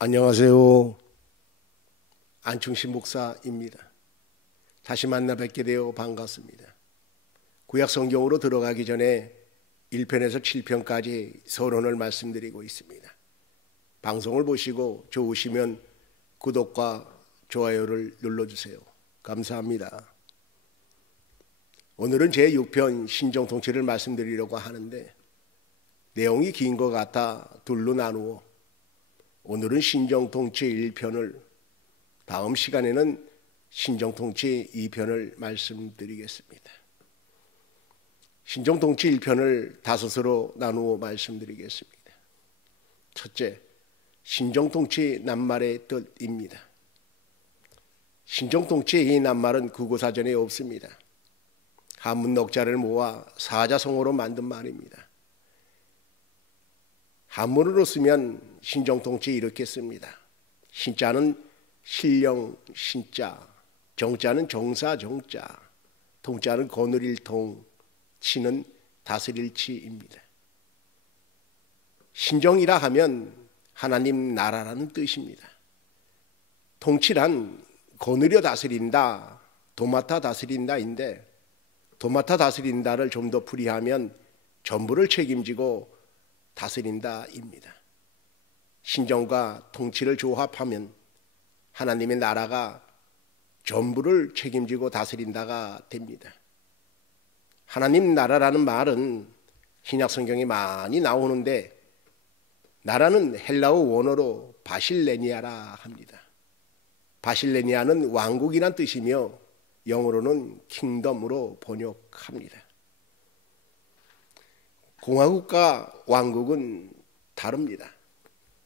안녕하세요. 안충신 목사입니다. 다시 만나 뵙게 되어 반갑습니다. 구약 성경으로 들어가기 전에 1편에서 7편까지 서론을 말씀드리고 있습니다. 방송을 보시고 좋으시면 구독과 좋아요를 눌러주세요. 감사합니다. 오늘은 제6편 신정통치를 말씀드리려고 하는데 내용이 긴 것 같아 둘로 나누어 오늘은 신정통치 1편을, 다음 시간에는 신정통치 2편을 말씀드리겠습니다. 신정통치 1편을 5으로 나누어 말씀드리겠습니다. 첫째, 신정통치 낱말의 뜻입니다. 신정통치의 이 낱말은 국어사전에 없습니다. 한문 넉자를 모아 사자성어로 만든 말입니다. 한문으로 쓰면 신정통치 이렇게 씁니다. 신자는 신령 신자, 정자는 정사 정자, 통자는 거느릴 통, 치는 다스릴 치입니다. 신정이라 하면 하나님 나라라는 뜻입니다. 통치란 거느려 다스린다, 도맡아 다스린다인데, 도맡아 다스린다를 좀 더 풀이하면 전부를 책임지고 다스린다입니다. 신정과 통치를 조합하면 하나님의 나라가 전부를 책임지고 다스린다가 됩니다. 하나님 나라라는 말은 신약 성경에 많이 나오는데, 나라는 헬라어 원어로 바실레니아라 합니다. 바실레니아는 왕국이란 뜻이며 영어로는 킹덤으로 번역합니다. 공화국과 왕국은 다릅니다.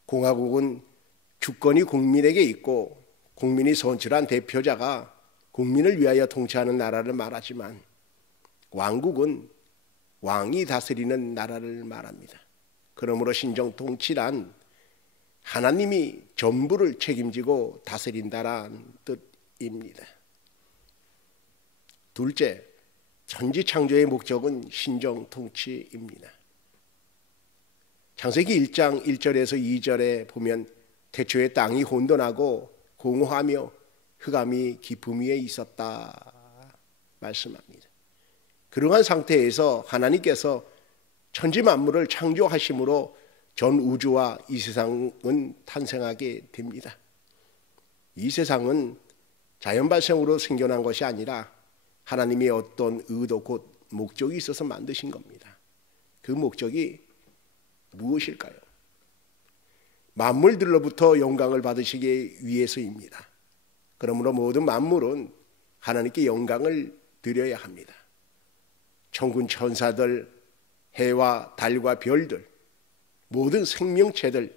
공화국은 주권이 국민에게 있고 국민이 선출한 대표자가 국민을 위하여 통치하는 나라를 말하지만, 왕국은 왕이 다스리는 나라를 말합니다. 그러므로 신정통치란 하나님이 전부를 책임지고 다스린다란 뜻입니다. 둘째, 천지창조의 목적은 신정통치입니다. 창세기 1장 1절에서 2절에 보면 태초에 땅이 혼돈하고 공허하며 흑암이 깊음 위에 있었다 말씀합니다. 그러한 상태에서 하나님께서 천지 만물을 창조하심으로 전 우주와 이 세상은 탄생하게 됩니다. 이 세상은 자연 발생으로 생겨난 것이 아니라 하나님이 어떤 의도 곧 목적이 있어서 만드신 겁니다. 그 목적이 무엇일까요? 만물들로부터 영광을 받으시기 위해서입니다. 그러므로 모든 만물은 하나님께 영광을 드려야 합니다. 천군 천사들, 해와 달과 별들, 모든 생명체들,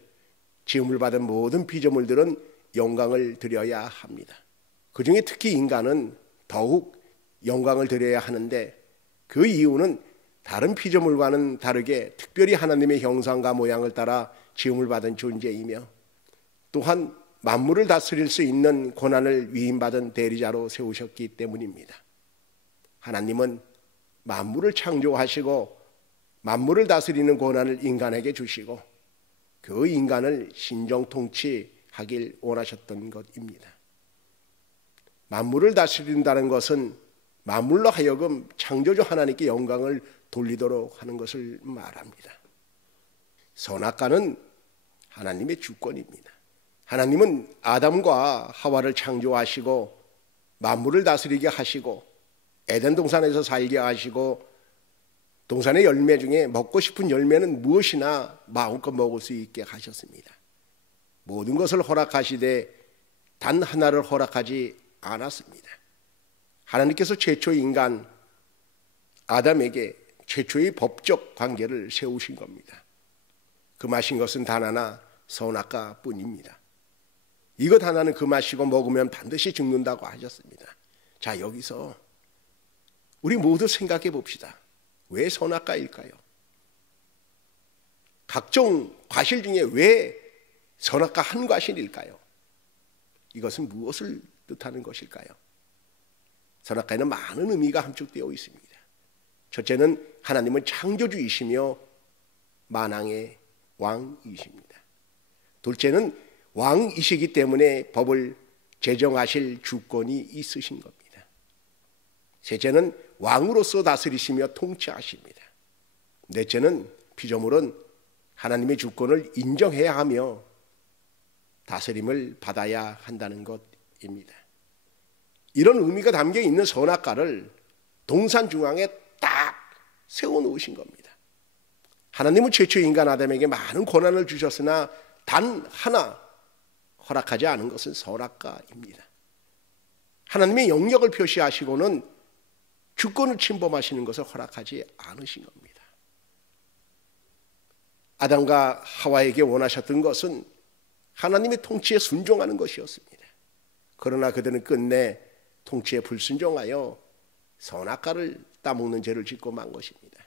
지음을 받은 모든 피조물들은 영광을 드려야 합니다. 그 중에 특히 인간은 더욱 영광을 드려야 하는데, 그 이유는 다른 피조물과는 다르게 특별히 하나님의 형상과 모양을 따라 지음을 받은 존재이며, 또한 만물을 다스릴 수 있는 권한을 위임받은 대리자로 세우셨기 때문입니다. 하나님은 만물을 창조하시고 만물을 다스리는 권한을 인간에게 주시고 그 인간을 신정통치하길 원하셨던 것입니다. 만물을 다스린다는 것은 만물로 하여금 창조주 하나님께 영광을 돌리도록 하는 것을 말합니다. 선악과는 하나님의 주권입니다. 하나님은 아담과 하와를 창조하시고 만물을 다스리게 하시고 에덴 동산에서 살게 하시고, 동산의 열매 중에 먹고 싶은 열매는 무엇이나 마음껏 먹을 수 있게 하셨습니다. 모든 것을 허락하시되 단 하나를 허락하지 않았습니다. 하나님께서 최초 인간 아담에게 최초의 법적 관계를 세우신 겁니다. 금하신 것은 단 하나, 선악과 뿐입니다. 이것 하나는 금하시고 먹으면 반드시 죽는다고 하셨습니다. 자, 여기서 우리 모두 생각해 봅시다. 왜 선악과일까요? 각종 과실 중에 왜 선악과 한 과실일까요? 이것은 무엇을 뜻하는 것일까요? 선악과에는 많은 의미가 함축되어 있습니다. 첫째는 하나님은 창조주이시며 만왕의 왕이십니다. 둘째는 왕이시기 때문에 법을 제정하실 주권이 있으신 겁니다. 셋째는 왕으로서 다스리시며 통치하십니다. 넷째는 피조물은 하나님의 주권을 인정해야 하며 다스림을 받아야 한다는 것입니다. 이런 의미가 담겨 있는 선악과를 동산 중앙에 딱 세워놓으신 겁니다. 하나님은 최초 인간 아담에게 많은 권한을 주셨으나 단 하나 허락하지 않은 것은 선악과입니다. 하나님의 영역을 표시하시고는 주권을 침범하시는 것을 허락하지 않으신 겁니다. 아담과 하와에게 원하셨던 것은 하나님의 통치에 순종하는 것이었습니다. 그러나 그들은 끝내 통치에 불순종하여 선악과를 따먹는 죄를 짓고 만 것입니다.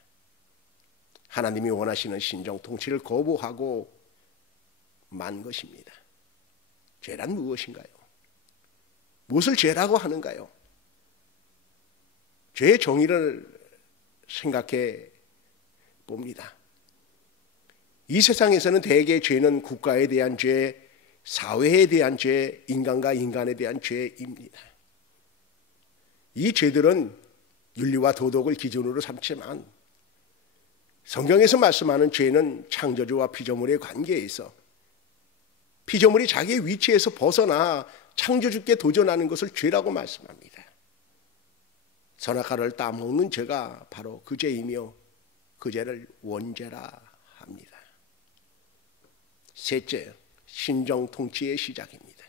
하나님이 원하시는 신정 통치를 거부하고 만 것입니다. 죄란 무엇인가요? 무엇을 죄라고 하는가요? 죄의 정의를 생각해 봅니다. 이 세상에서는 대개 죄는 국가에 대한 죄, 사회에 대한 죄, 인간과 인간에 대한 죄입니다. 이 죄들은 윤리와 도덕을 기준으로 삼지만 성경에서 말씀하는 죄는 창조주와 피조물의 관계에서 피조물이 자기의 위치에서 벗어나 창조주께 도전하는 것을 죄라고 말씀합니다. 선악과를 따먹는 죄가 바로 그 죄이며 그 죄를 원죄라 합니다. 셋째, 신정 통치의 시작입니다.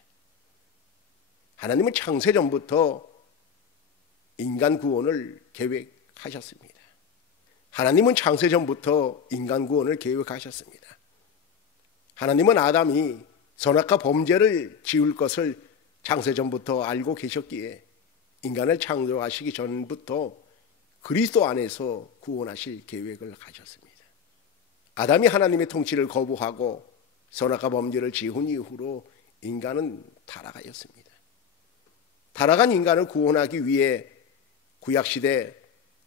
하나님은 창세전부터 인간 구원을 계획하셨습니다. 하나님은 창세전부터 인간 구원을 계획하셨습니다. 하나님은 아담이 선악과 범죄를 지을 것을 창세전부터 알고 계셨기에 인간을 창조하시기 전부터 그리스도 안에서 구원하실 계획을 하셨습니다. 아담이 하나님의 통치를 거부하고 선악과 범죄를 지은 이후로 인간은 타락하였습니다. 타락한 인간을 구원하기 위해 구약시대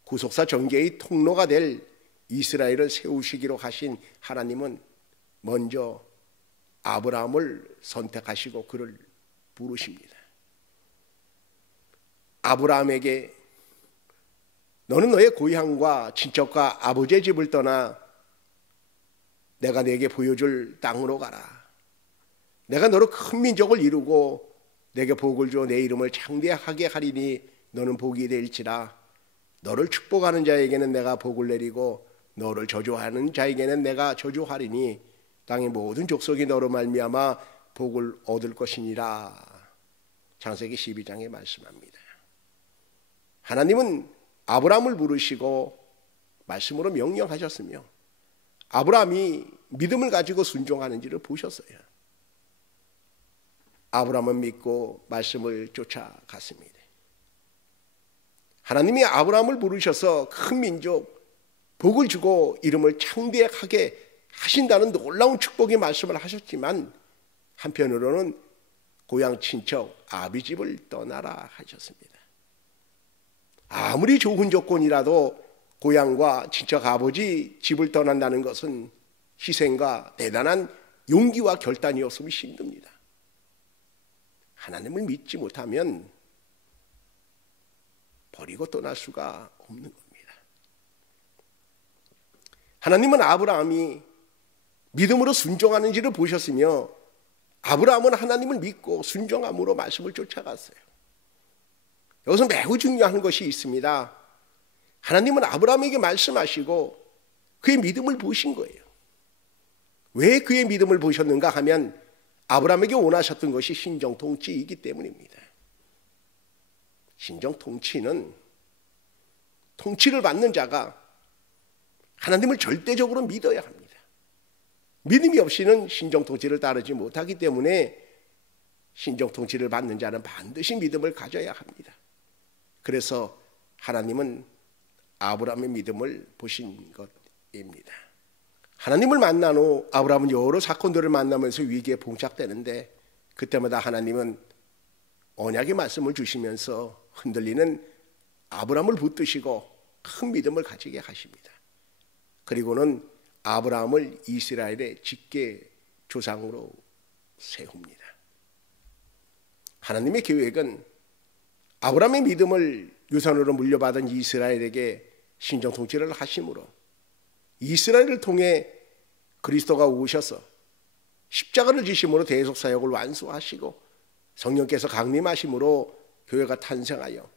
구속사 전개의 통로가 될 이스라엘을 세우시기로 하신 하나님은 먼저 아브라함을 선택하시고 그를 부르십니다. 아브라함에게 너는 너의 고향과 친척과 아버지의 집을 떠나 내가 네게 보여줄 땅으로 가라. 내가 너로 큰 민족을 이루고 네게 복을 주어 내 이름을 창대하게 하리니 너는 복이 될지라. 너를 축복하는 자에게는 내가 복을 내리고 너를 저주하는 자에게는 내가 저주하리니 땅의 모든 족속이 너로 말미암아 복을 얻을 것이니라. 창세기 12장에 말씀합니다. 하나님은 아브라함을 부르시고 말씀으로 명령하셨으며 아브라함이 믿음을 가지고 순종하는지를 보셨어요. 아브라함은 믿고 말씀을 쫓아갔습니다. 하나님이 아브라함을 부르셔서 큰 민족, 복을 주고 이름을 창대하게 하신다는 놀라운 축복의 말씀을 하셨지만 한편으로는 고향 친척 아비 집을 떠나라 하셨습니다. 아무리 좋은 조건이라도 고향과 친척 아버지 집을 떠난다는 것은 희생과 대단한 용기와 결단이었으면 힘듭니다. 하나님을 믿지 못하면 버리고 떠날 수가 없는 겁니다. 하나님은 아브라함이 믿음으로 순종하는지를 보셨으며 아브라함은 하나님을 믿고 순종함으로 말씀을 쫓아갔어요. 여기서 매우 중요한 것이 있습니다. 하나님은 아브라함에게 말씀하시고 그의 믿음을 보신 거예요. 왜 그의 믿음을 보셨는가 하면 아브라함에게 원하셨던 것이 신정통치이기 때문입니다. 신정통치는 통치를 받는 자가 하나님을 절대적으로 믿어야 합니다. 믿음이 없이는 신정통치를 따르지 못하기 때문에 신정통치를 받는 자는 반드시 믿음을 가져야 합니다. 그래서 하나님은 아브라함의 믿음을 보신 것입니다. 하나님을 만난 후 아브라함은 여러 사건들을 만나면서 위기에 봉착되는데 그때마다 하나님은 언약의 말씀을 주시면서 흔들리는 아브라함을 붙드시고 큰 믿음을 가지게 하십니다. 그리고는 아브라함을 이스라엘의 직계 조상으로 세웁니다. 하나님의 계획은 아브라함의 믿음을 유산으로 물려받은 이스라엘에게 신정 통치를 하심으로 이스라엘을 통해 그리스도가 오셔서 십자가를 지심으로 대속 사역을 완수하시고 성령께서 강림하심으로 교회가 탄생하여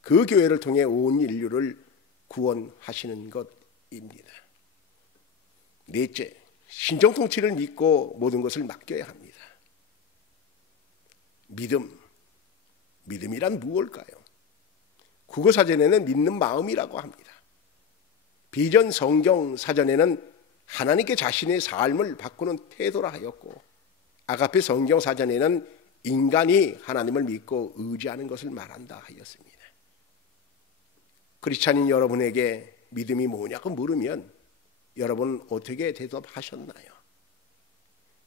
그 교회를 통해 온 인류를 구원하시는 것입니다. 넷째, 신정 통치를 믿고 모든 것을 맡겨야 합니다. 믿음이란 무엇일까요? 국어사전에는 믿는 마음이라고 합니다. 비전 성경 사전에는 하나님께 자신의 삶을 바꾸는 태도라 하였고, 아가페 성경 사전에는 인간이 하나님을 믿고 의지하는 것을 말한다 하였습니다. 크리스찬인 여러분에게 믿음이 뭐냐고 물으면 여러분 어떻게 대답하셨나요?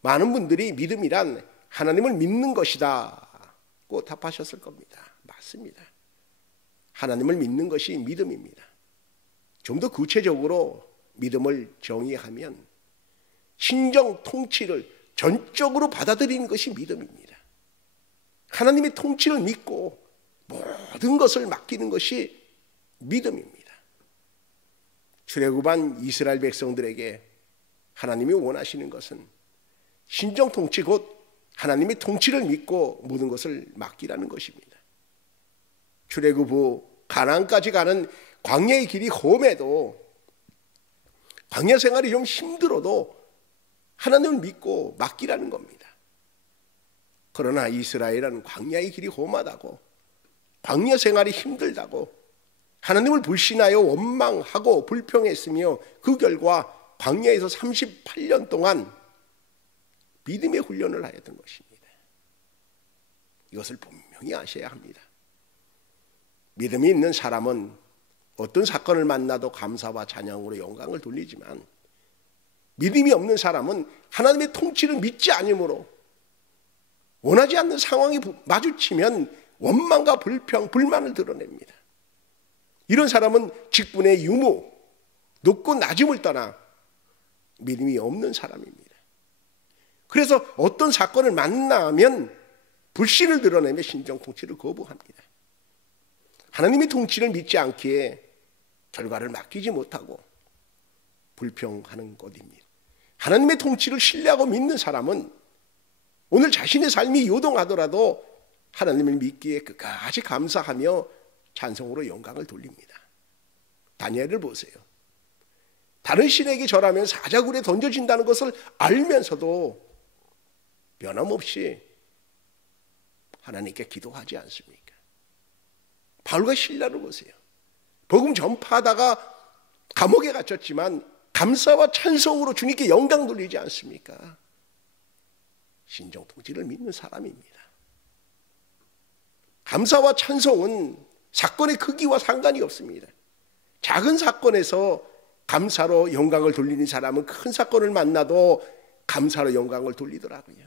많은 분들이 믿음이란 하나님을 믿는 것이다고 답하셨을 겁니다. 맞습니다. 하나님을 믿는 것이 믿음입니다. 좀 더 구체적으로 믿음을 정의하면 신정 통치를 전적으로 받아들이는 것이 믿음입니다. 하나님의 통치를 믿고 모든 것을 맡기는 것이 믿음입니다. 출애굽한 이스라엘 백성들에게 하나님이 원하시는 것은 신정 통치 곧 하나님의 통치를 믿고 모든 것을 맡기라는 것입니다. 출애굽 후 가나안까지 가는 광야의 길이 험해도, 광야 생활이 좀 힘들어도 하나님을 믿고 맡기라는 겁니다. 그러나 이스라엘은 광야의 길이 험하다고, 광야 생활이 힘들다고 하나님을 불신하여 원망하고 불평했으며 그 결과 광야에서 38년 동안 믿음의 훈련을 하였던 것입니다. 이것을 분명히 아셔야 합니다. 믿음이 있는 사람은 어떤 사건을 만나도 감사와 찬양으로 영광을 돌리지만, 믿음이 없는 사람은 하나님의 통치를 믿지 않으므로 원하지 않는 상황이 마주치면 원망과 불평, 불만을 드러냅니다. 이런 사람은 직분의 유무, 높고 낮음을 떠나 믿음이 없는 사람입니다. 그래서 어떤 사건을 만나면 불신을 드러내며 신정 통치를 거부합니다. 하나님의 통치를 믿지 않기에 결과를 맡기지 못하고 불평하는 것입니다. 하나님의 통치를 신뢰하고 믿는 사람은 오늘 자신의 삶이 요동하더라도 하나님을 믿기에 끝까지 감사하며 찬송으로 영광을 돌립니다. 다니엘을 보세요. 다른 신에게 절하면 사자굴에 던져진다는 것을 알면서도 변함없이 하나님께 기도하지 않습니까? 바울과 실라를 보세요. 복음 전파하다가 감옥에 갇혔지만 감사와 찬송으로 주님께 영광 돌리지 않습니까? 신정 통치를 믿는 사람입니다. 감사와 찬송은 사건의 크기와 상관이 없습니다. 작은 사건에서 감사로 영광을 돌리는 사람은 큰 사건을 만나도 감사로 영광을 돌리더라고요.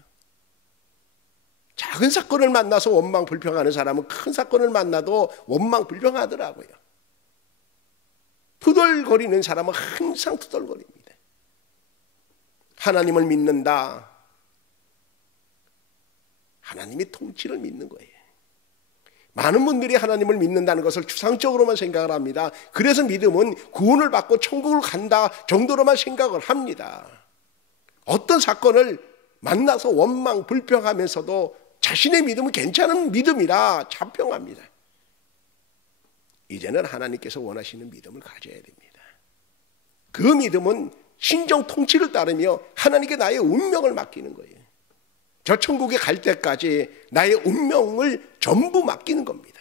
작은 사건을 만나서 원망 불평하는 사람은 큰 사건을 만나도 원망 불평하더라고요. 투덜거리는 사람은 항상 투덜거립니다. 하나님을 믿는다. 하나님의 통치를 믿는 거예요. 많은 분들이 하나님을 믿는다는 것을 추상적으로만 생각을 합니다. 그래서 믿음은 구원을 받고 천국을 간다 정도로만 생각을 합니다. 어떤 사건을 만나서 원망 불평하면서도 자신의 믿음은 괜찮은 믿음이라 자평합니다. 이제는 하나님께서 원하시는 믿음을 가져야 됩니다. 그 믿음은 신정 통치를 따르며 하나님께 나의 운명을 맡기는 거예요. 저 천국에 갈 때까지 나의 운명을 전부 맡기는 겁니다.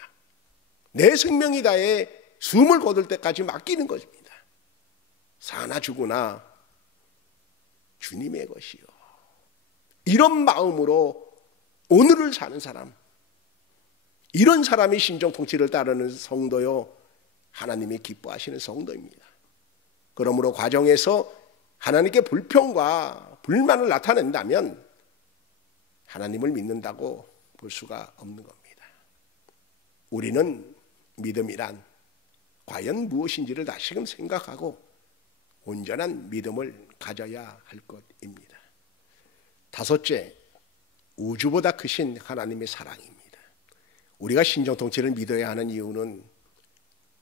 내 생명이 다해 숨을 거둘 때까지 맡기는 것입니다. 사나 죽으나 주님의 것이요. 이런 마음으로 오늘을 사는 사람, 이런 사람이 신정 통치를 따르는 성도요, 하나님이 기뻐하시는 성도입니다. 그러므로 과정에서 하나님께 불평과 불만을 나타낸다면 하나님을 믿는다고 볼 수가 없는 겁니다. 우리는 믿음이란 과연 무엇인지를 다시금 생각하고 온전한 믿음을 가져야 할 것입니다. 다섯째, 우주보다 크신 하나님의 사랑입니다. 우리가 신정통치를 믿어야 하는 이유는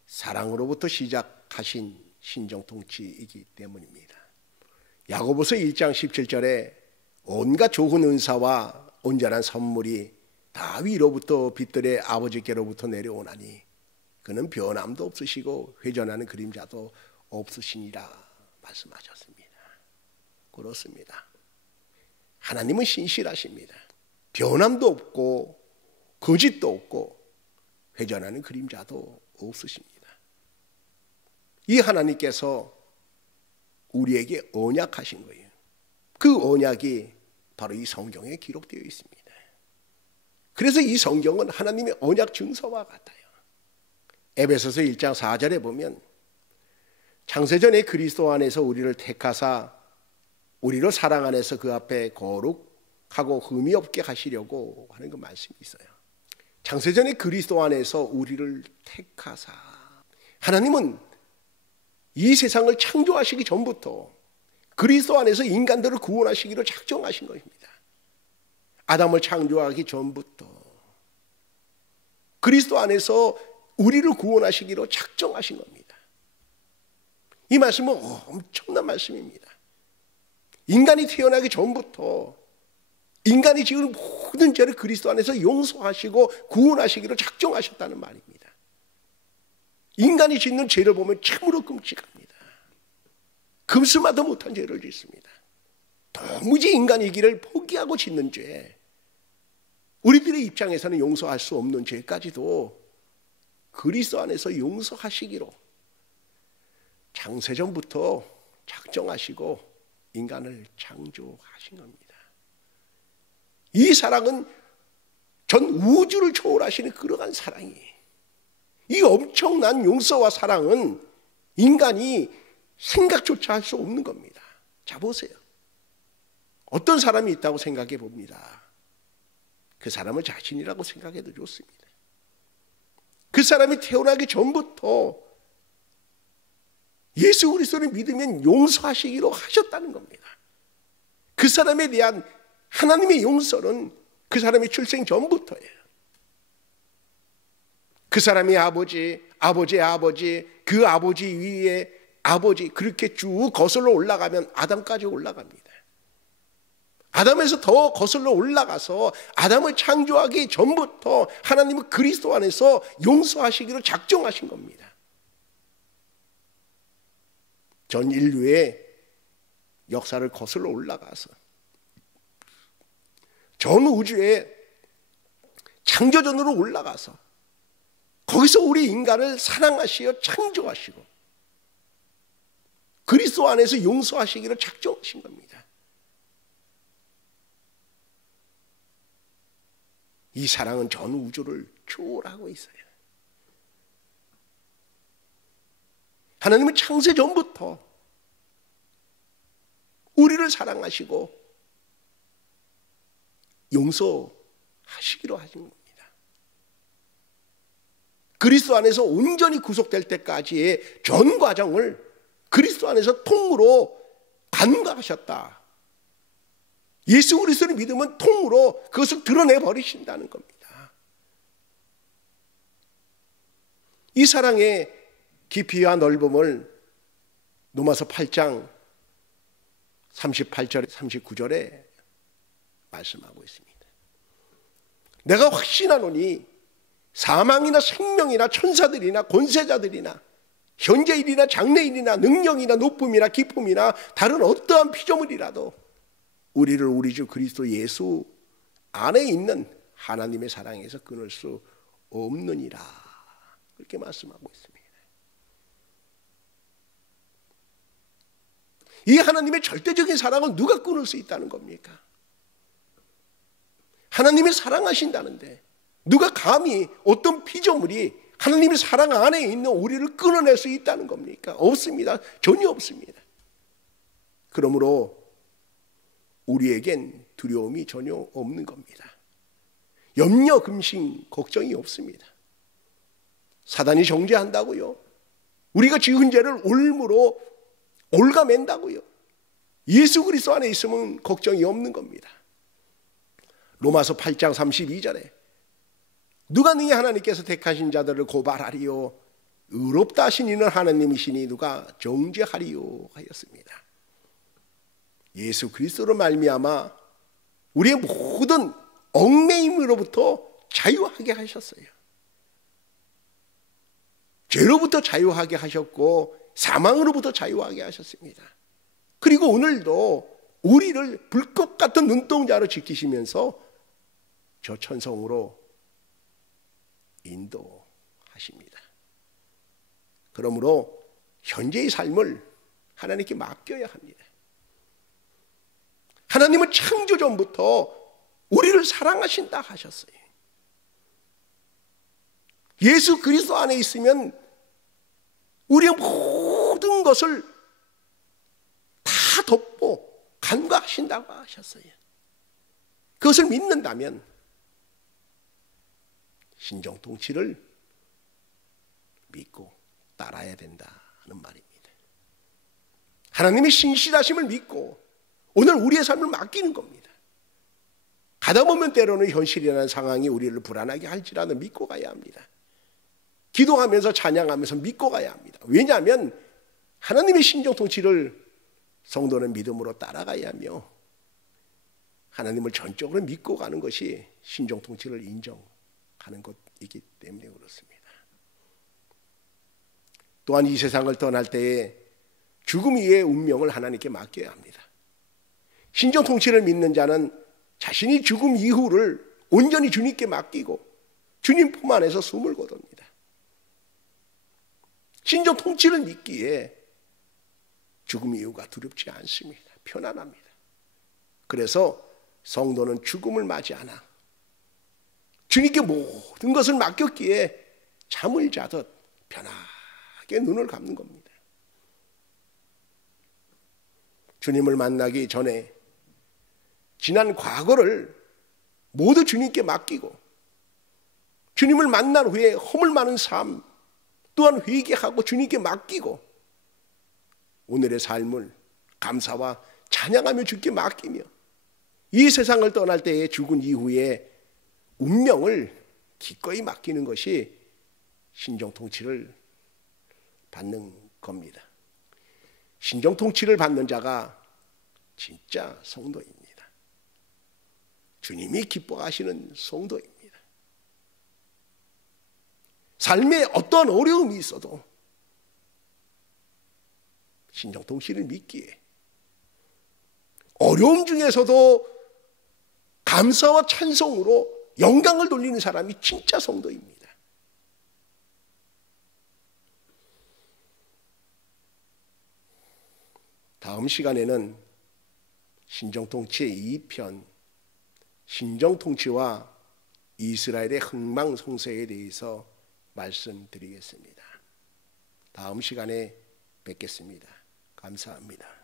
사랑으로부터 시작하신 신정통치이기 때문입니다. 야고보서 1장 17절에 온갖 좋은 은사와 온전한 선물이 다 위로부터 빛들의 아버지께로부터 내려오나니 그는 변함도 없으시고 회전하는 그림자도 없으시니라 말씀하셨습니다. 그렇습니다. 하나님은 신실하십니다. 변함도 없고 거짓도 없고 회전하는 그림자도 없으십니다. 이 하나님께서 우리에게 언약하신 거예요. 그 언약이 바로 이 성경에 기록되어 있습니다. 그래서 이 성경은 하나님의 언약 증서와 같아요. 에베소서 1장 4절에 보면 창세전에 그리스도 안에서 우리를 택하사 우리로 사랑 안에서 그 앞에 거룩하고 흠이 없게 하시려고 하는 그 말씀이 있어요. 창세전에 그리스도 안에서 우리를 택하사, 하나님은 이 세상을 창조하시기 전부터 그리스도 안에서 인간들을 구원하시기로 작정하신 것입니다. 아담을 창조하기 전부터 그리스도 안에서 우리를 구원하시기로 작정하신 겁니다. 이 말씀은 엄청난 말씀입니다. 인간이 태어나기 전부터 인간이 지은 모든 죄를 그리스도 안에서 용서하시고 구원하시기로 작정하셨다는 말입니다. 인간이 짓는 죄를 보면 참으로 끔찍합니다. 금수마도 못한 죄를 짓습니다. 도무지 인간이기를 포기하고 짓는 죄, 우리들의 입장에서는 용서할 수 없는 죄까지도 그리스도 안에서 용서하시기로 창세전부터 작정하시고 인간을 창조하신 겁니다. 이 사랑은 전 우주를 초월하시는 그러한 사랑이에요. 이 엄청난 용서와 사랑은 인간이 생각조차 할 수 없는 겁니다. 자, 보세요. 어떤 사람이 있다고 생각해 봅니다. 그 사람을 자신이라고 생각해도 좋습니다. 그 사람이 태어나기 전부터 예수 그리스도를 믿으면 용서하시기로 하셨다는 겁니다. 그 사람에 대한 하나님의 용서는 그 사람이 출생 전부터예요. 그 사람의 아버지, 아버지의 아버지, 그 아버지 위에 아버지, 그렇게 쭉 거슬러 올라가면 아담까지 올라갑니다. 아담에서 더 거슬러 올라가서 아담을 창조하기 전부터 하나님은 그리스도 안에서 용서하시기로 작정하신 겁니다. 전 인류의 역사를 거슬러 올라가서 전 우주의 창조전으로 올라가서 거기서 우리 인간을 사랑하시어 창조하시고 그리스도 안에서 용서하시기로 작정하신 겁니다. 이 사랑은 전 우주를 초월하고 있어요. 하나님은 창세 전부터 우리를 사랑하시고 용서하시기로 하신 겁니다. 그리스도 안에서 온전히 구속될 때까지의 전 과정을 그리스도 안에서 통으로 간과하셨다. 예수 그리스도를 믿으면 통으로 그것을 드러내 버리신다는 겁니다. 이 사랑의 깊이와 넓음을 로마서 8장 38절 39절에 말씀하고 있습니다. 내가 확신하노니 사망이나 생명이나 천사들이나 권세자들이나 현재일이나 장래일이나 능력이나 높음이나 기쁨이나 다른 어떠한 피조물이라도 우리를 우리 주 그리스도 예수 안에 있는 하나님의 사랑에서 끊을 수 없느니라, 그렇게 말씀하고 있습니다. 이 하나님의 절대적인 사랑은 누가 끊을 수 있다는 겁니까? 하나님의 사랑하신다는데 누가 감히 어떤 피조물이 하나님의 사랑 안에 있는 우리를 끊어낼 수 있다는 겁니까? 없습니다. 전혀 없습니다. 그러므로 우리에겐 두려움이 전혀 없는 겁니다. 염려, 금심, 걱정이 없습니다. 사단이 정죄한다고요? 우리가 지은 죄를 올무로 올가맨다고요? 예수 그리스도 안에 있으면 걱정이 없는 겁니다. 로마서 8장 32절에 누가 능히 하나님께서 택하신 자들을 고발하리요 의롭다 하신 이는 하나님이시니 누가 정죄하리요 하였습니다. 예수 그리스도로 말미암아 우리의 모든 얽매임으로부터 자유하게 하셨어요. 죄로부터 자유하게 하셨고 사망으로부터 자유하게 하셨습니다. 그리고 오늘도 우리를 불꽃 같은 눈동자로 지키시면서 저 천성으로 인도하십니다. 그러므로 현재의 삶을 하나님께 맡겨야 합니다. 하나님은 창조 전부터 우리를 사랑하신다 하셨어요. 예수 그리스도 안에 있으면 우리의 모든 것을 다 덮고 간과하신다고 하셨어요. 그것을 믿는다면 신정통치를 믿고 따라야 된다는 말입니다. 하나님의 신실하심을 믿고 오늘 우리의 삶을 맡기는 겁니다. 가다 보면 때로는 현실이라는 상황이 우리를 불안하게 할지라도 믿고 가야 합니다. 기도하면서 찬양하면서 믿고 가야 합니다. 왜냐하면 하나님의 신정통치를 성도는 믿음으로 따라가야 하며 하나님을 전적으로 믿고 가는 것이 신정통치를 인정하는 것이기 때문에 그렇습니다. 또한 이 세상을 떠날 때에 죽음 이후의 운명을 하나님께 맡겨야 합니다. 신정통치를 믿는 자는 자신이 죽음 이후를 온전히 주님께 맡기고 주님 품 안에서 숨을 거둡니다. 신정통치를 믿기에 죽음 이후가 두렵지 않습니다. 편안합니다. 그래서 성도는 죽음을 맞이 않아 주님께 모든 것을 맡겼기에 잠을 자듯 편하게 눈을 감는 겁니다. 주님을 만나기 전에 지난 과거를 모두 주님께 맡기고 주님을 만난 후에 허물 많은 삶 또한 회개하고 주님께 맡기고 오늘의 삶을 감사와 찬양하며 주께 맡기며 이 세상을 떠날 때에 죽은 이후에 운명을 기꺼이 맡기는 것이 신정통치를 받는 겁니다. 신정통치를 받는 자가 진짜 성도입니다. 주님이 기뻐하시는 성도입니다. 삶에 어떤 어려움이 있어도 신정통치를 믿기에 어려움 중에서도 감사와 찬송으로 영광을 돌리는 사람이 진짜 성도입니다. 다음 시간에는 신정통치의 2편 신정통치와 이스라엘의 흥망성쇠에 대해서 말씀드리겠습니다. 다음 시간에 뵙겠습니다. 감사합니다.